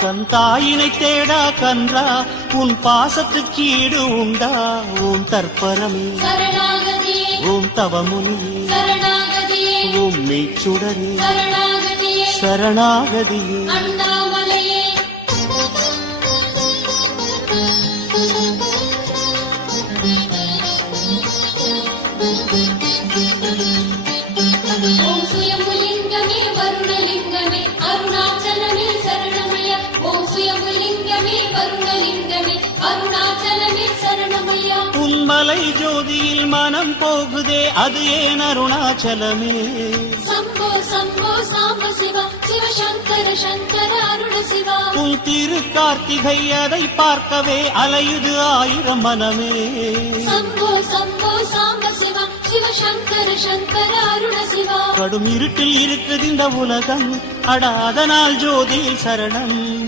கண் தாயினை தேடா கன்றா உன் பாசத்துக்கு ஈடு உண்டா? ஓம் தற்பரமே சரணாகதியே ஓம் தவமுனியே சரணாகதியே ஓம் மெய்ச்சுடரே சரணாகதியே சரணாகதியே அண்ணாமலையே ஓம் சுயம்புலிங்கமே வருணலிங்கமே அருணாச்சலமே சரணமய்யா. ஓம் சுயம்புலிங்கமே வருணலிங்கமே அருணாச்சலமே சரணமய்யா. உன்மலை ஜோதியில் மனம் போகுதே அது ஏன் அருணாச்சலமே? சம்போ சம்போ சாம்ப சிவா சிவசங்கர சங்கர அருண சிவா. உன் திரு கார்த்திகை அதை பார்க்கவே அலையுது ஆயிரம் மனமே. சம்போ சம்போ சாம்ப சிவா சிவசங்கர சங்கர அருண சிவா. கடும் இருட்டில் இருக்குது இந்த உலகம் அடாதனால் ஜோதியில் சரணம்.